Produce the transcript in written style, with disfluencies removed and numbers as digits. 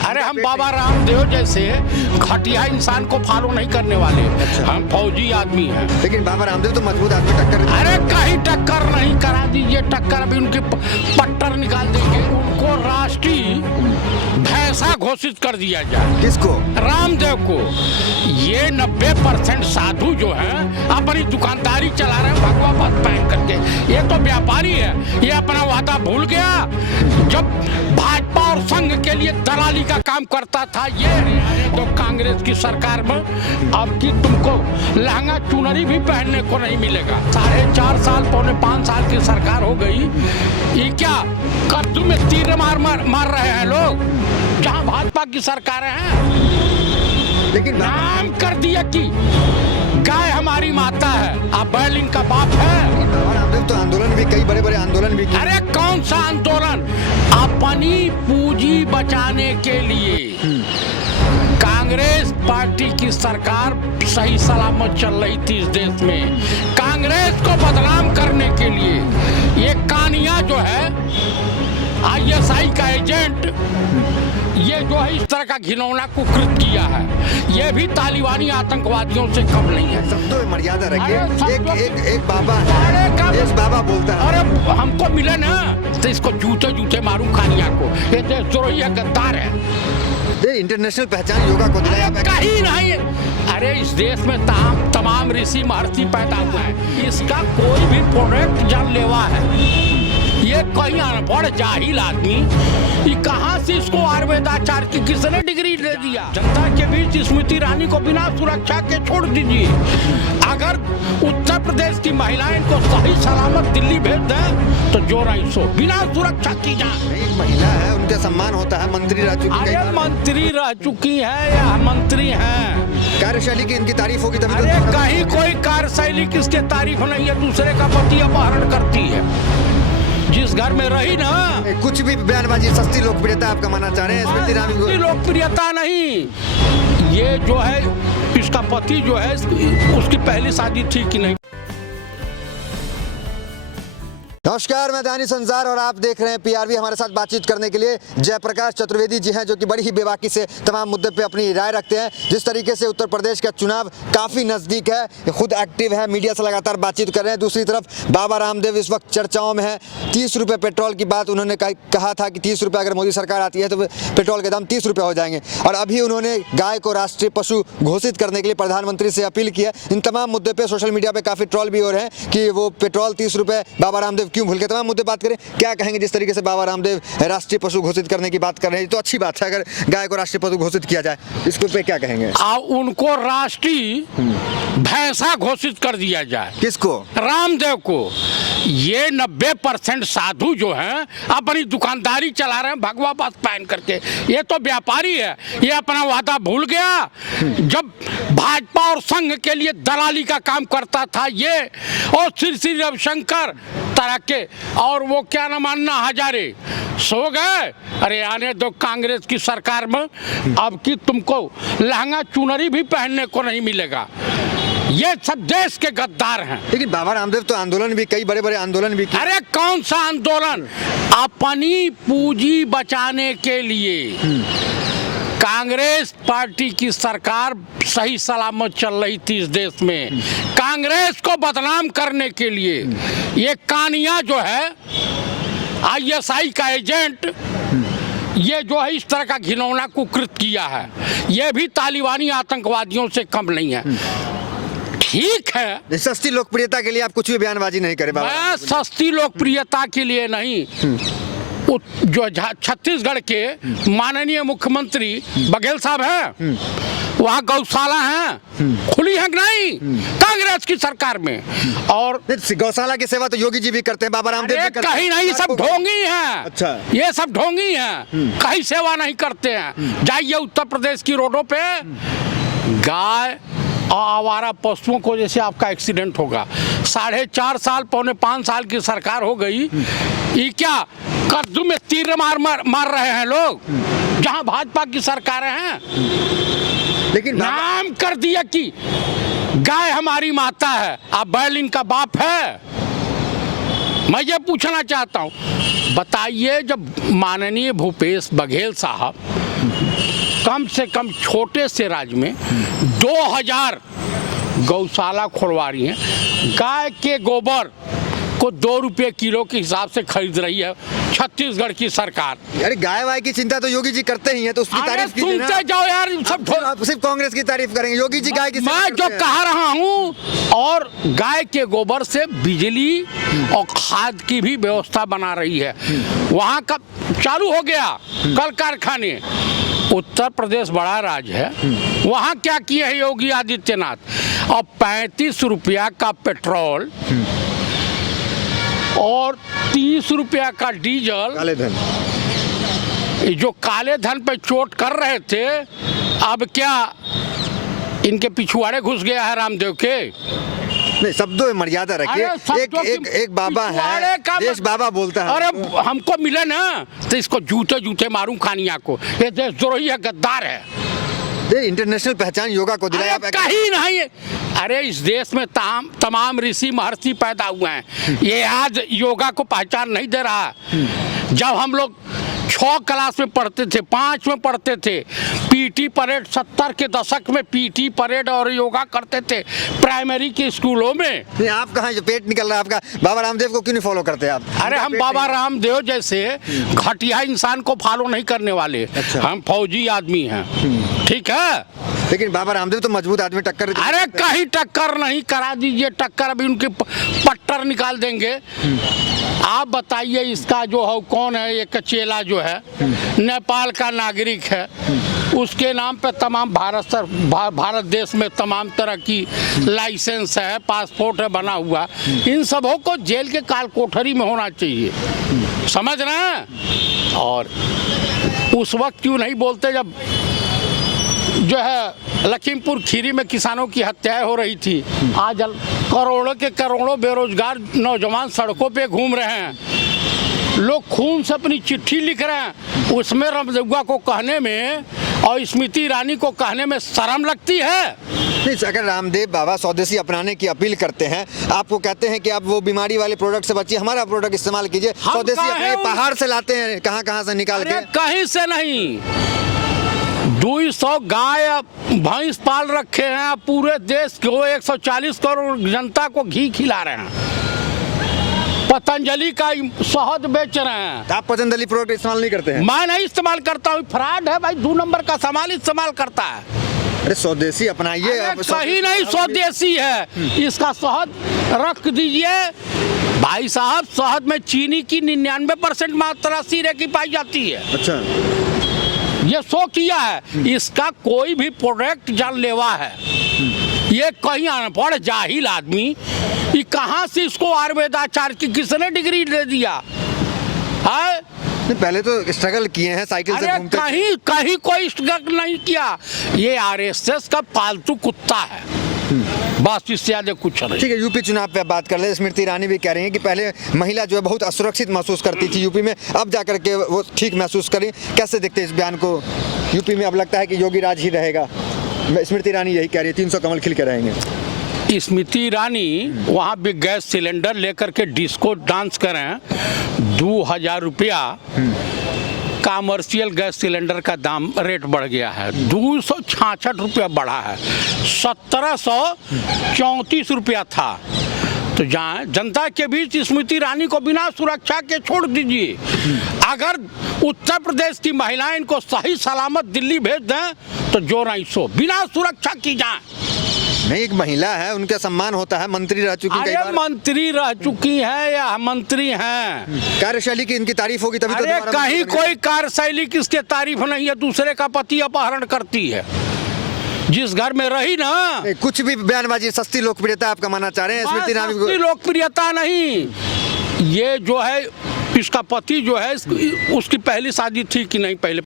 अरे हम बाबा रामदेव जैसे घटिया इंसान को फॉलो नहीं करने वाले। हम फौजी आदमी हैं। लेकिन बाबा रामदेव तो मजबूत आदमी, टक्कर। अरे कहीं टक्कर नहीं, करा दीजिए टक्कर, अभी उनकी पट्टर निकाल देंगे। उनको राष्ट्रीय भैंसा घोषित कर दिया जाए। किसको? रामदेव को। ये 90% साधु जो है अपनी दुकानदारी चला रहे हैं भगवा पत पहन करके। ये तो व्यापारी है, ये अपना वादा भूल गया। जब भाजपा और संघ के लिए दलाली का काम करता था ये तो कांग्रेस की सरकार में, अब की तुमको लहंगा चुनरी भी पहनने को नहीं मिलेगा। 4.5 साल पौने 5 साल की सरकार हो गई। ये क्या कद्दू में तीर मार रहे हैं लोग, जहां भाजपा की सरकारें हैं। लेकिन नाम कर दिया कि गाय हमारी माता है, अब बैल इनका बाप है। बाबा रामदेव तो आंदोलन भी, कई बड़े बड़े आंदोलन भी किए। अरे कौन सा आंदोलन? अपनी पूंजी बचाने के लिए कांग्रेस पार्टी की सरकार सही सलामत चल रही थी इस देश में। कांग्रेस को बदनाम करने के लिए ये कानिया जो है ISI का एजेंट, ये जो है इस तरह का घिनौना कुकृत किया है। ये भी तालिबानी आतंकवादियों से कम नहीं है। सब तो मर्यादा रखिए। एक बाबा अरे कब? एक बाबा बोलता है। अरे हमको मिले ना तो इसको जूते जूते मारूं कानिया को। ये देशद्रोही है, गद्दार है। ये इंटरनेशनल पहचान योगा को दिलाया। कहीं नहीं। अरे इस देश में तमाम ऋषि महर्षि पैदा हुआ है। इसका कोई भी प्रोडक्ट जानलेवा है। ये कहीं अनपढ़ जाहिल आदमी, ये कहाँ से इसको आयुर्वेदाचार्य की किसने डिग्री दे दिया? जनता के बीच स्मृति ईरानी को बिना सुरक्षा के छोड़ दीजिए। अगर उत्तर प्रदेश की महिलाएं को सही सलामत दिल्ली भेज दें तो जो नहीं सो बिना सुरक्षा की जाए। एक महिला है, उनका सम्मान होता है, मंत्री रह चुकी है। अरे मंत्री रह चुकी है या मंत्री हैं, कार्यशैली की इनकी तारीफ होगी तभी। अरे कहीं कोई कार्यशैली किसके तारीफ नहीं है। दूसरे का पति अपहरण करती है। जिस घर में रही ना, कुछ भी बयानबाजी, सस्ती लोकप्रियता आप कमाना चाह रहे हैं स्मृति ईरानी को। लोकप्रियता नहीं, ये जो है इसका पति जो है उसकी पहली शादी थी कि नहीं। नमस्कार, मैं दानी संसार और आप देख रहे हैं PRV। हमारे साथ बातचीत करने के लिए जयप्रकाश चतुर्वेदी जी हैं, जो कि बड़ी ही बेबाकी से तमाम मुद्दे पे अपनी राय रखते हैं। जिस तरीके से उत्तर प्रदेश का चुनाव काफ़ी नज़दीक है, ये खुद एक्टिव है, मीडिया से लगातार बातचीत कर रहे हैं। दूसरी तरफ बाबा रामदेव इस वक्त चर्चाओं में है। 30 रुपये पेट्रोल की बात उन्होंने कहा था कि 30 रुपये अगर मोदी सरकार आती है तो पेट्रोल के दाम 30 रुपये हो जाएंगे। और अभी उन्होंने गाय को राष्ट्रीय पशु घोषित करने के लिए प्रधानमंत्री से अपील की है। इन तमाम मुद्दे पर सोशल मीडिया पर काफ़ी ट्रोल भी हो रहे हैं कि वो पेट्रोल 30 रुपये, बाबा रामदेव क्यों भूल के। तमाम मुद्दे बात करें, क्या कहेंगे जिस तरीके से बाबा रामदेव राष्ट्रीय पशु घोषित करने की बात कर रहे हैं? तो अच्छी बात है अगर गाय को राष्ट्रीय पशु घोषित किया जाए, इसको पे क्या कहेंगे? उनको राष्ट्रीय भैंसा घोषित कर दिया जाए। किसको? रामदेव को। ये 90% साधु जो हैं अपनी दुकानदारी चला रहे हैं भगवा पत पहन करके। ये तो व्यापारी है, ये अपना वादा भूल गया। जब भाजपा और संघ के लिए दलाली का काम करता था ये, और श्री रविशंकर तरह के, और वो क्या न मानना हजारे सो गए। अरे आने दो कांग्रेस की सरकार में, अब की तुमको लहंगा चुनरी भी पहनने को नहीं मिलेगा। ये सब देश के गद्दार हैं। लेकिन बाबा रामदेव तो आंदोलन भी, कई बड़े बड़े आंदोलन भी किए। अरे कौन सा आंदोलन? अपनी पूंजी बचाने के लिए कांग्रेस पार्टी की सरकार सही सलामत चल रही थी इस देश में। कांग्रेस को बदनाम करने के लिए ये कानिया जो है ISI का एजेंट, ये जो है इस तरह का घिनौना कुकृत किया है। ये भी तालिबानी आतंकवादियों से कम नहीं है। ठीक है, सस्ती लोकप्रियता के लिए आप कुछ भी बयानबाजी नहीं करें। मैं सस्ती लोकप्रियता के लिए नहीं, जो छत्तीसगढ़ के माननीय मुख्यमंत्री बघेल साहब हैं, वहाँ गौशाला हैं, खुली है नहीं कांग्रेस की सरकार में। और गौशाला की सेवा तो योगी जी भी करते हैं, बाबा रामदेव भी करते हैं। कहीं नहीं, सब ढोंगी हैं। अच्छा, ये सब ढोंगी हैं, कहीं सेवा नहीं करते हैं। जाइए उत्तर प्रदेश की रोडों पे, गाय और आवारा पशुओं को जैसे आपका एक्सीडेंट होगा। 4.5 साल पौने 5 साल की सरकार हो गई। ये क्या कद्दू में तीर मार रहे हैं लोग, जहां भाजपा की सरकारें हैं। लेकिन नाम कर दिया कि गाय हमारी माता है, अब बैल इनका बाप है। मैं ये पूछना चाहता हूँ, बताइए, जब माननीय भूपेश बघेल साहब कम से कम छोटे से राज्य में 2000 गौशाला खुलवा रही हैं। गाय के गोबर को 2 रुपये किलो के हिसाब से खरीद रही है छत्तीसगढ़ की सरकार। अरे गाय वाय की चिंता तो योगी जी करते ही हैं, तो उसकी तारीफ कीजिए ना। सुनते जाओ यार, सब आप सिर्फ कांग्रेस की तारीफ करेंगे, योगी जी गाय की मैं जो कह रहा हूँ। और गाय के गोबर से बिजली और खाद की भी व्यवस्था बना रही है। वहाँ का चालू हो गया कल कारखाने। उत्तर प्रदेश बड़ा राज्य है, वहाँ क्या किए है योगी आदित्यनाथ। और 35 रुपया का पेट्रोल और 30 रुपया का डीजल, काले धन, जो काले धन पे चोट कर रहे थे, अब क्या इनके पिछुआड़े घुस गया है रामदेव के? नहीं, शब्दों में मर्यादा रखिए। एक बाबा है, देश बाबा बोलता है। अरे हमको मिले ना तो इसको जूते जूते मारूं खानिया को। ये देशद्रोही है, गद्दार है। इंटरनेशनल पहचान योगा को दिलाया कहीं नहीं। अरे इस देश में तमाम ऋषि महर्षि पैदा हुए हैं, ये आज योगा को पहचान नहीं दे रहा। जब हम लोग 6 क्लास में पढ़ते थे, 5 में पढ़ते थे, पीटी परेड 70 के दशक में पीटी परेड और योगा करते थे प्राइमरी के स्कूलों में। नहीं, आप कहाँ जो पेट निकल रहा है आपका, बाबा रामदेव को क्यों नहीं फॉलो करते आप? अरे हम बाबा रामदेव जैसे घटिया इंसान को फॉलो नहीं करने वाले। अच्छा। हम फौजी आदमी हैं, ठीक है। लेकिन बाबा रामदेव तो मजबूत आदमी, टक्कर। अरे कहीं टक्कर नहीं, करा दीजिए टक्कर, अभी उनके पट्टर निकाल देंगे। आप बताइए इसका जो है कौन है, ये कचेला जो है नेपाल का नागरिक है, उसके नाम पे तमाम भारत देश में तमाम तरह की लाइसेंस है, पासपोर्ट है बना हुआ। इन सबों को जेल के काल कोठरी में होना चाहिए, समझ रहे हैं। और उस वक्त क्यों नहीं बोलते जब जो है लखीमपुर खीरी में किसानों की हत्याएं हो रही थी। आज करोड़ों के करोड़ों बेरोजगार नौजवान सड़कों पे घूम रहे हैं, लोग खून से अपनी चिट्ठी लिख रहे हैं। उसमें रामदेव को कहने में और स्मृति ईरानी को कहने में शर्म लगती है। नहीं, अगर रामदेव बाबा स्वदेशी अपनाने की अपील करते हैं, आपको कहते हैं कि आप वो बीमारी वाले प्रोडक्ट से बचिए, हमारा प्रोडक्ट इस्तेमाल कीजिए, स्वदेशी अपने पहाड़ से लाते हैं, कहाँ से निकाल के? कहीं से नहीं, 200 गाय भैंस पाल रखे हैं, पूरे देश को 140 करोड़ जनता को घी खिला रहे हैं, पतंजलि का शहद बेच रहे हैं। आप पतंजलि प्रोडक्ट इस्तेमाल नहीं करते हैं? मैं नहीं इस्तेमाल करता हूँ, फ्रॉड है भाई, 2 नंबर का सामान इस्तेमाल करता है। अरे स्वदेशी अपनाइए। कहीं नहीं स्वदेशी है, इसका शहद रख दीजिए भाई साहब। शहद में चीनी की 99% मात्रा सीरे की पाई जाती है। अच्छा, ये शो किया है। इसका कोई भी प्रोडक्ट जानलेवा है। ये कहीं अनपढ़ जाहिल आदमी, ये कहाँ से इसको आयुर्वेदाचार्य की किसने डिग्री दे दिया है? पहले तो स्ट्रगल किए हैं, साइकिल से घूमते। कहीं कोई स्ट्रगल नहीं किया। ये आरएसएस का पालतू कुत्ता है, बस इससे ज्यादा कुछ नहीं। ठीक है, यूपी चुनाव पे बात कर ले। स्मृति ईरानी भी कह रही हैं कि पहले महिला जो है बहुत असुरक्षित महसूस करती थी यूपी में, अब जाकर के वो ठीक महसूस करें। कैसे देखते हैं इस बयान को? यूपी में अब लगता है कि योगी राज ही रहेगा। स्मृति ईरानी यही कह रही है, 300 कमल खिल के रहेंगे। स्मृति ईरानी वहाँ भी गैस सिलेंडर लेकर के डिस्को डांस करें, 2000 रुपया कमर्शियल गैस सिलेंडर का दाम रेट बढ़ गया है, 266 रुपया बढ़ा है, 1734 रुपया था। तो जहाँ जनता के बीच स्मृति ईरानी को बिना सुरक्षा के छोड़ दीजिए। अगर उत्तर प्रदेश की महिलाएं इनको सही सलामत दिल्ली भेज दें तो जो नहीं सो, बिना सुरक्षा की जाए। नहीं, एक महिला है, उनका सम्मान होता है, मंत्री रह चुकी है। अरे मंत्री रह चुकी है या मंत्री हैं, कार्यशैली की इनकी तारीफ होगी तभी। अरे तो कहीं कोई कार्यशैली किसके तारीफ नहीं है, दूसरे का पति अपहरण करती है। जिस घर में रही ना, कुछ भी बयानबाजी, सस्ती लोकप्रियता आपका मानना चाह रहे हैं स्मृति ईरानी को? सस्ती लोकप्रियता नहीं, ये जो है इसका पति जो है उसकी पहली शादी थी कि नहीं, पहले